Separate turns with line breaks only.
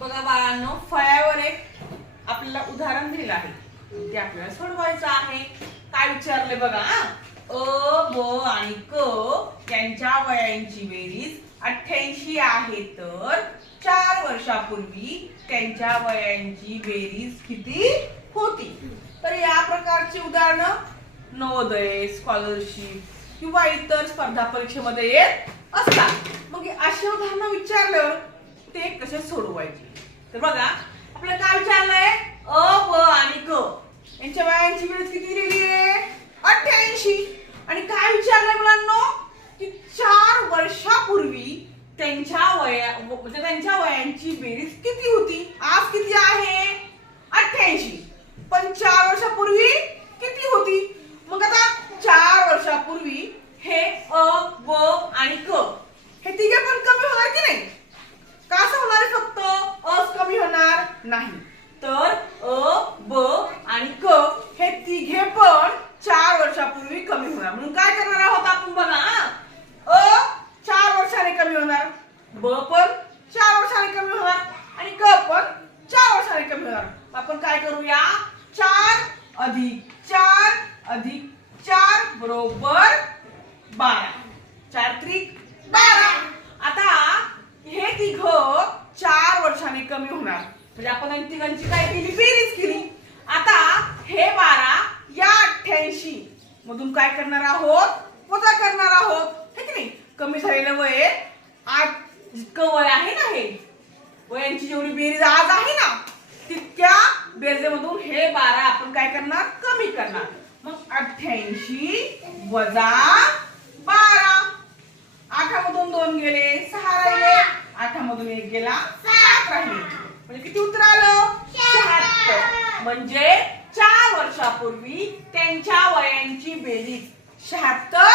बघा बाळांनो फळ्यावर एक आपल्याला उदाहरण दिलं आहे. ते आपल्याला सोडवायचं आहे. काय विचारले बघा अ ब आणि क यांच्या वयांची बेरीज अठ्ठ्याऐंशी आहे. तर चार वर्षापूर्वी त्यांच्या वयांची बेरीज किती होती? तर या प्रकारची उदाहरणं नवोदय स्कॉलरशिप किंवा इतर स्पर्धा परीक्षेमध्ये येत असतात. मग अशी उदाहरणं विचारल्यावर ते कसे सोडवायचे? तर बघा आपलं काय विचारलंय? अ ब आणि क. यांच्या वयांची वेळ किती दिलेली आहे? अठ्ठ्याऐंशी. आणि काय विचारलंय मुलांनो? की चार वर्षापूर्वी त्यांच्या वया म्हणजे त्यांच्या वयांची बेरीज किती होती? आज किती आहे अठ्ठ्याऐंशी पण चार वर्षापूर्वी किती होती मग आता चार वर्षापूर्वी हे अ ब आणि क हे तिघे पण कमी होणार की नाही का असं होणार आहे फक्त अच कमी होणार नाही. तर अ ब आणि क हे तिघे पण चार वर्षापूर्वी कमी होणार. म्हणून काय करणार आहोत आपण बघा अ चार वर्षाने कमी होणार. ब पण चार वर्षाने कमी होणार. आणि क पण चार वर्षाने कमी होणार. आपण काय करूया? चार अधिक चार अधिक चार बरोबर बारा. चार त्रिक बारा. आता हे तिघ चार वर्षाने कमी होणार. म्हणजे आपण या तिघांची काय केली? बेरीज केली. आता हे बारा या अठ्ठ्याऐंशी मधून काय करणार आहोत? वजा करणार आहोत. हे की नाही? कमी झालेलं वय आठ जितकं वय आहे ना हे वयांची जेवढी बेरीज आज आहे ना तितक्या बेरजेमधून हे बारा आपण काय करणार? कमी करणार. मग अठ्ठ्याऐंशी वजा बारा. आठामधून दोन गेले सहा राहिले. आठामधून एक गेला सात राहिले. म्हणजे किती उत्तर आलं? शहात्तर. म्हणजे चार वर्षापूर्वी त्यांच्या वयांची बेरीज. शहात्तर